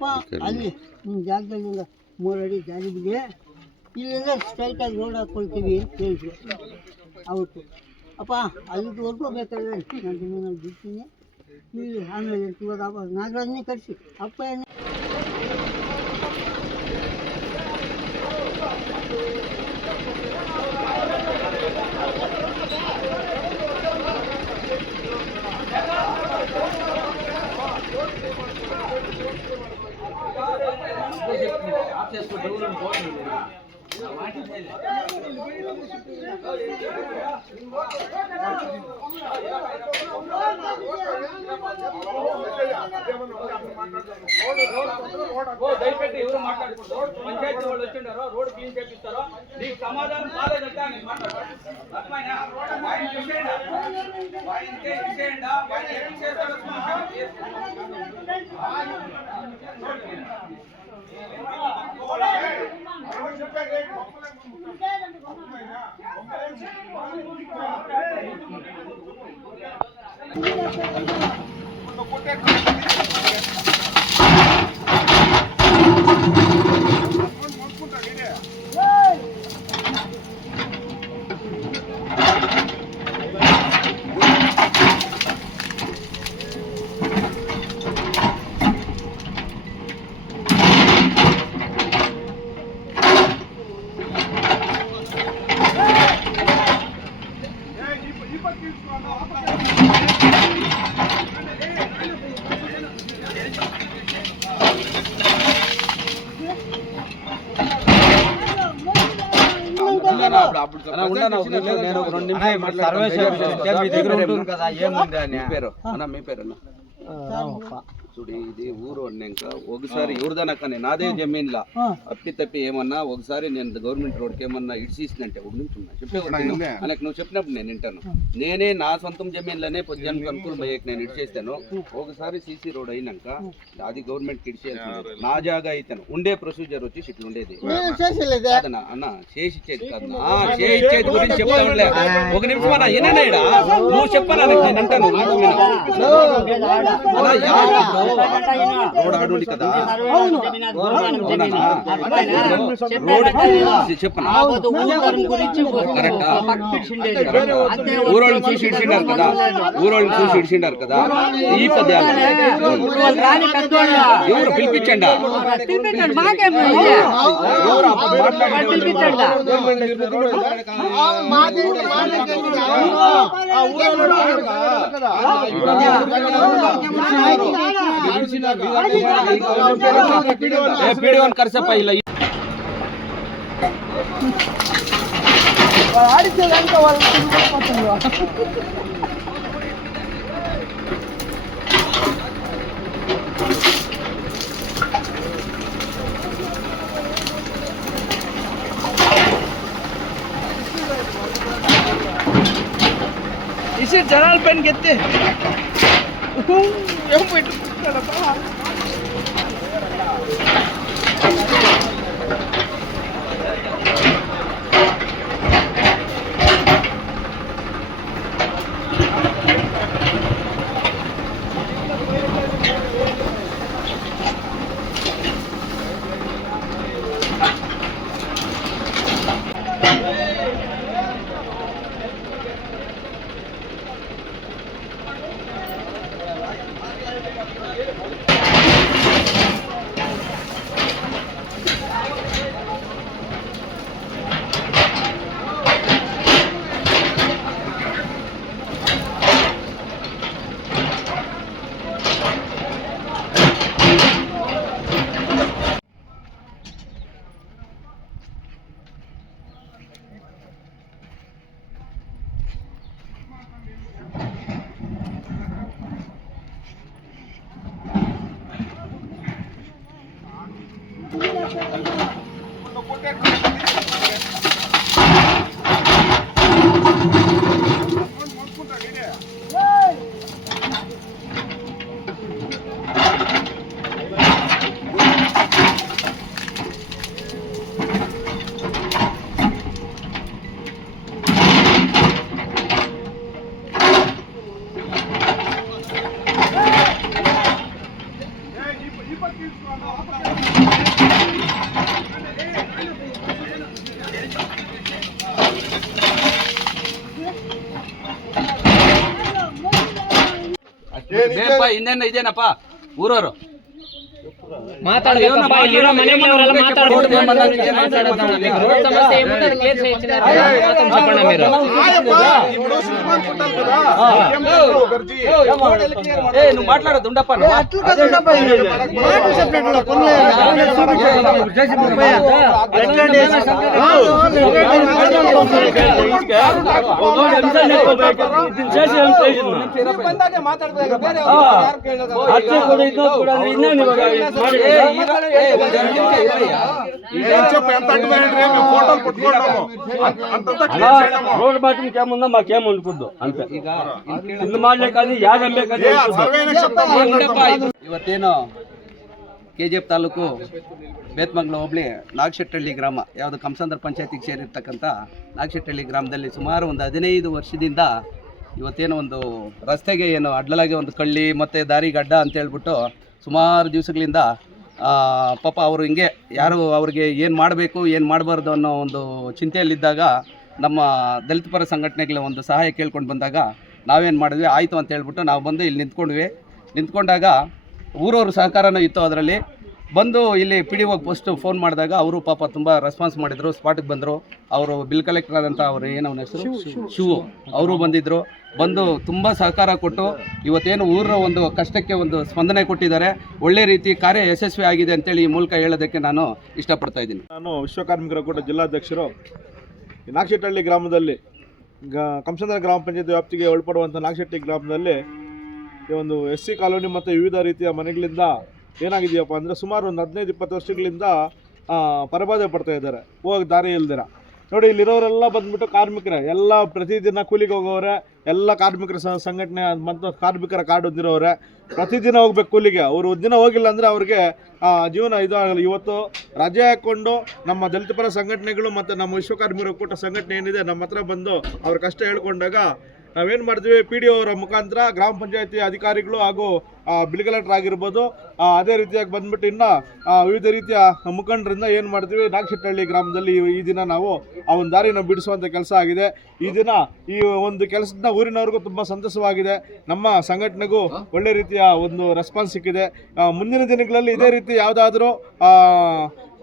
ಅಪ್ಪ ಅಲ್ಲಿ ನಿಮ್ಮ ಜಾಗದಲ್ಲಿ 3 ಅಡಿ ಜಾಲಿ ಬಿಡಿ, ಇಲ್ಲೆಲ್ಲ ಸ್ಟ್ರೈಟಾಗಿ ರೋಡ್ ಹಾಕ್ಕೊಳ್ತೀವಿ ಅಂತ ಹೇಳಿದ್ರು ಅವತ್ತು. ಅಪ್ಪ ಅಲ್ಲಿವರೆಗೂ ಬೇಕಾದ್ರೆ ನಾನು ಬಿಡ್ತೀನಿ ಇಲ್ಲಿ. ಆಮೇಲೆ ಇವಾಗ ಅಪ್ಪ ನಾಗರಾಜನೇ ಕಳಿಸಿ ಅಪ್ಪ దయపెట్టి ఎవరు మాట్లాడుకుంటారు? పంచాయతీ వాళ్ళు వచ్చిండారో రోడ్ క్లీన్ చేపిస్తారో నీకు సమాధానం కాలేదంటే నేను మాట్లాడతాను. మీ పేరు చూడు, ఇది ఊరు అన్నాక ఒకసారి ఎవరిదనకనే నాదే జమీన్లా అప్పి తప్పి ఏమన్నా ఒకసారి నేను గవర్నమెంట్ రోడ్కి ఏమన్నా ఇడిసిస్తుందంటే ఒక నిమిషం చెప్పే ఆయనకు నువ్వు చెప్పినప్పుడు నేను వింటాను. నేనే నా సొంతం జమీన్లోనే పొద్దున్నకు అనుకూలమయ్యాక నేను ఇడిచేస్తాను. ఒకసారి సీసీ రోడ్ అయినాక అది గవర్నమెంట్కి ఇడిచేస్తాను. నా జాగా అయితాను ఉండే ప్రొసీజర్ వచ్చి ఇట్లా ఉండేది అన్న చేసిచ్చేది కాదు. చేయించేది గురించి చెప్తానులే ఒక నిమిషం అన్న ఏనాడా నువ్వు చెప్పాను నేను అంటాను. రోడ్ ఆడు కదా చెప్పనా కరెక్టా? ఊరోళ్ళని చూసి ఇడిచిండారు కదా, ఊరోళ్ళని చూసి ఇడిచిండారు కదా. ఈ పద్యాలు ఎవరు పిలిపించండి ಪೀಡಿಯೋನ್ ಕರ್ಸಪ್ಪ ಇಲ್ಲ ఆడిచేదానికి వాళ్ళు ఇసి జనాల పైన గెత్తే ఏం పెట్టుకుంటాడబ్బా. Keep ಬೇಪ ಇನ್ನೇನು ಇದೇನಪ್ಪ ಊರವರು ಮಾತಾಡ್ಬೇಕಪ್ಪ, ಇಲ್ಲಿರೋ ಮನೆಗಳವರೆಲ್ಲ ಮಾತಾಡ್ಬೋದು. ರೋಡ್ ಸಮಸ್ಯೆ ఏముంది అది క్లియర్ చేయించినారు. చెప్పండి మీరు. నువ్వు మాట్లాడదు ఉండప్ప రోడ్ బాటింగ్ ఏముందో మాకేమనుకోద్దు అంతే. ఇందు మాటలే కానీ యాగంబే కానీ ಇವತ್ತೇನು KGF ತಾಲೂಕು ಬೇತ್ಮಂಗ್ಲ ಹೋಬಳಿ ನಾಗಶೆಟ್ಟಹಳ್ಳಿ ಗ್ರಾಮ, ಯಾವುದು ಕಂಸಂದ್ರ ಪಂಚಾಯತಿಗೆ ಸೇರಿರ್ತಕ್ಕಂಥ ನಾಗಶೆಟ್ಟಹಳ್ಳಿ ಗ್ರಾಮದಲ್ಲಿ ಸುಮಾರು ಒಂದು 15 ವರ್ಷದಿಂದ ಇವತ್ತೇನು ಒಂದು ರಸ್ತೆಗೆ ಏನು ಅಡ್ಡಲಾಗಿ ಒಂದು ಕಳ್ಳಿ ಮತ್ತು ದಾರಿ ಗಡ್ಡ ಅಂತ ಹೇಳ್ಬಿಟ್ಟು ಸುಮಾರು ದಿವಸಗಳಿಂದ ಪಾಪ ಅವರು ಹಿಂಗೆ ಯಾರು ಅವ್ರಿಗೆ ಏನು ಮಾಡಬೇಕು ಏನು ಮಾಡಬಾರ್ದು ಅನ್ನೋ ಒಂದು ಚಿಂತೆಯಲ್ಲಿದ್ದಾಗ ನಮ್ಮ ದಲಿತ ಪರ ಸಂಘಟನೆಗಳ ಒಂದು ಸಹಾಯ ಕೇಳ್ಕೊಂಡು ಬಂದಾಗ ನಾವೇನು ಮಾಡಿದ್ವಿ, ಆಯಿತು ಅಂತ ಹೇಳ್ಬಿಟ್ಟು ನಾವು ಬಂದು ಇಲ್ಲಿ ನಿಂತ್ಕೊಂಡಾಗ ಊರವ್ರ ಸಹಕಾರನೂ ಇತ್ತು. ಅದರಲ್ಲಿ ಬಂದು ಇಲ್ಲಿ PDO ಫಸ್ಟು ಫೋನ್ ಮಾಡಿದಾಗ ಅವರು ಪಾಪ ತುಂಬ ರೆಸ್ಪಾನ್ಸ್ ಮಾಡಿದರು, ಸ್ಪಾಟಿಗೆ ಬಂದರು. ಅವರು ಬಿಲ್ ಕಲೆಕ್ಟರ್ ಆದಂಥ ಅವರು ಏನವನ ಹೆಸರು ಶಿವು, ಅವರು ಬಂದು ತುಂಬ ಸಹಕಾರ ಕೊಟ್ಟು ಇವತ್ತೇನು ಊರ ಒಂದು ಕಷ್ಟಕ್ಕೆ ಒಂದು ಸ್ಪಂದನೆ ಕೊಟ್ಟಿದ್ದಾರೆ. ಒಳ್ಳೆ ರೀತಿ ಕಾರ್ಯ ಯಶಸ್ವಿ ಆಗಿದೆ ಅಂತೇಳಿ ಈ ಮೂಲಕ ಹೇಳೋದಕ್ಕೆ ನಾನು ಇಷ್ಟಪಡ್ತಾ ಇದ್ದೀನಿ. ನಾನು ವಿಶ್ವಕಾರ್ಮಿಕರ ಕೂಟ ಜಿಲ್ಲಾಧ್ಯಕ್ಷರು. ನಾಗಶೆಟ್ಟಹಳ್ಳಿ ಗ್ರಾಮದಲ್ಲಿ ಕಂಸಂದ್ರ ಗ್ರಾಮ ಪಂಚಾಯತ್ ವ್ಯಾಪ್ತಿಗೆ ಒಳಪಡುವಂಥ ನಾಗಶೆಟ್ಟಿ ಗ್ರಾಮದಲ್ಲಿ ಈ ಒಂದು SC ಕಾಲೋನಿ ಮತ್ತು ವಿವಿಧ ರೀತಿಯ ಮನೆಗಳಿಂದ ಏನಾಗಿದೆಯಪ್ಪ ಅಂದರೆ ಸುಮಾರು ಒಂದು 15-20 ವರ್ಷಗಳಿಂದ ಪರಬಾಧೆ ಪಡ್ತಾ ಇದ್ದಾರೆ, ಹೋಗಿ ದಾರಿ ಇಲ್ದಿರ. ನೋಡಿ, ಇಲ್ಲಿರೋರೆಲ್ಲ ಬಂದ್ಬಿಟ್ಟು ಕಾರ್ಮಿಕರೇ, ಎಲ್ಲ ಪ್ರತಿದಿನ ಕೂಲಿಗೆ ಹೋಗೋರೆ, ಎಲ್ಲ ಕಾರ್ಮಿಕರ ಸಂಘಟನೆ ಮತ್ತು ಕಾರ್ಮಿಕರ ಕಾರ್ಡ್ ಹೊಂದಿರೋರೆ, ಪ್ರತಿದಿನ ಹೋಗ್ಬೇಕು ಕೂಲಿಗೆ. ಅವರು ದಿನ ಹೋಗಿಲ್ಲ ಅಂದರೆ ಅವ್ರಿಗೆ ಜೀವನ ಇದು ಆಗಲ್ಲ. ಇವತ್ತು ರಜೆ ಹಾಕ್ಕೊಂಡು ನಮ್ಮ ದಲಿತ ಪರ ಸಂಘಟನೆಗಳು ಮತ್ತು ನಮ್ಮ ವಿಶ್ವಕಾರ್ಮಿಕರ ಕೂಟ ಸಂಘಟನೆ ಏನಿದೆ ನಮ್ಮ ಹತ್ರ ಬಂದು ಅವ್ರ ಕಷ್ಟ ಹೇಳ್ಕೊಂಡಾಗ ನಾವೇನು ಮಾಡ್ತೀವಿ, PDO ಅವರ ಮುಖಾಂತರ ಗ್ರಾಮ ಪಂಚಾಯತಿ ಅಧಿಕಾರಿಗಳು ಹಾಗೂ ಬಿಲ್ ಕಲೆಕ್ಟರ್ ಆಗಿರ್ಬೋದು, ಅದೇ ರೀತಿಯಾಗಿ ಬಂದ್ಬಿಟ್ಟು ಇನ್ನು ವಿವಿಧ ರೀತಿಯ ಮುಖಂಡರಿಂದ ಏನು ಮಾಡ್ತೀವಿ, ನಾಗಶೆಟ್ಟಹಳ್ಳಿ ಗ್ರಾಮದಲ್ಲಿ ಈ ದಿನ ನಾವು ಆ ಒಂದು ದಾರಿನ ಬಿಡಿಸುವಂಥ ಕೆಲಸ ಆಗಿದೆ. ಈ ದಿನ ಈ ಒಂದು ಕೆಲಸದಿಂದ ಊರಿನವ್ರಿಗೂ ತುಂಬ ಸಂತಸವಾಗಿದೆ, ನಮ್ಮ ಸಂಘಟನೆಗೂ ಒಳ್ಳೆ ರೀತಿಯ ಒಂದು ರೆಸ್ಪಾನ್ಸ್ ಸಿಕ್ಕಿದೆ. ಮುಂದಿನ ದಿನಗಳಲ್ಲಿ ಇದೇ ರೀತಿ ಯಾವುದಾದ್ರೂ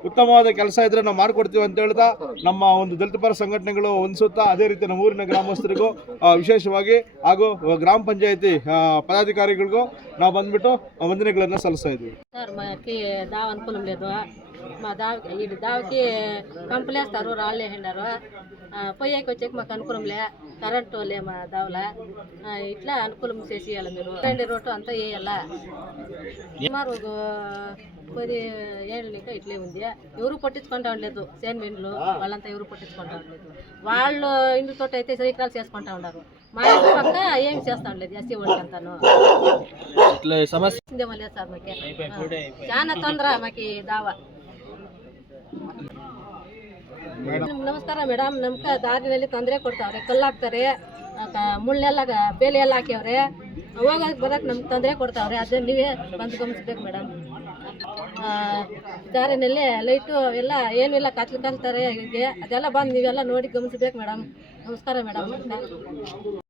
ಉತ್ತಮವಾದ ಕೆಲಸ ಇದ್ದರೆ ನಾವು ಮಾಡಿಕೊಡ್ತೀವಿ ಅಂತ ಹೇಳ್ತಾ ನಮ್ಮ ಒಂದು ದಲಿತ ಪರ ಸಂಘಟನೆಗಳು ಹೊಂದಿಸುತ್ತಾ ಅದೇ ರೀತಿ ನಮ್ಮ ಊರಿನ ಗ್ರಾಮಸ್ಥರಿಗೂ ವಿಶೇಷವಾಗಿ ಹಾಗೂ ಗ್ರಾಮ ಪಂಚಾಯತಿ ಪದಾಧಿಕಾರಿಗಳಿಗೂ ನಾವು ಬಂದ್ಬಿಟ್ಟು ವಂದನೆಗಳನ್ನು సల్లిస్తా ఇద్వి. సార్ మాకి దావ అనుకూలం లేదు, మా దావకి కంపలేస్తారు, రాళ్ళే హెండారు, పొయ్యకి వచ్చాక మాకు అనుకూలంలే, కరెంటు లే మా దావల, ఇట్లా అనుకూలం చేసి ఇవ్వాలి మీరు. 2 రోడ్డు అంతా వేయాలా. సుమారు 10 ఏళ్ళ ఇంకా ఇట్లే ఉంది. ఎవరు పట్టించుకుంటా ఉండలేదు, సేన్మెండ్లు వాళ్ళంతా ఎవరు పట్టించుకుంటా ఉండలేదు. వాళ్ళు ఇంటితో అయితే సైకిల్ చేసుకుంటా ఉన్నారు, మా ఇంటి పక్క ఏమి చేస్తా ఉండలేదు. SC వాళ్ళకి అంతాను సమస్య లేదు సార్, మాకి చాలా ತೊಂದರೆ మాకి దావా. ನಮಸ್ಕಾರ ಮೇಡಮ್, ನಮ್ಗೆ ದಾರಿನಲ್ಲಿ ತೊಂದರೆ ಕೊಡ್ತಾವ್ರೆ, ಕಲ್ಲಾಕ್ತಾರೆ, ಮುಳ್ಳೆಲ್ಲ ಬೇಲಿ ಎಲ್ಲ ಹಾಕ್ಯವ್ರೆ, ಹೋಗೋದಕ್ಕೆ ಬರೋಕ್ಕೆ ನಮ್ಗೆ ತೊಂದರೆ ಕೊಡ್ತಾವ್ರೆ. ಅದನ್ನ ನೀವೇ ಬಂದು ಗಮನಿಸ್ಬೇಕು ಮೇಡಮ್. ದಾರಿನಲ್ಲಿ ಲೈಟು ಎಲ್ಲ ಏನೂ ಇಲ್ಲ, ಕತ್ಲು ಕಲ್ತಾರೆ ಹೀಗೆ, ಅದೆಲ್ಲ ಬಂದು ನೀವೆಲ್ಲ ನೋಡಿ ಗಮನಿಸ್ಬೇಕು ಮೇಡಮ್. ನಮಸ್ಕಾರ ಮೇಡಮ್.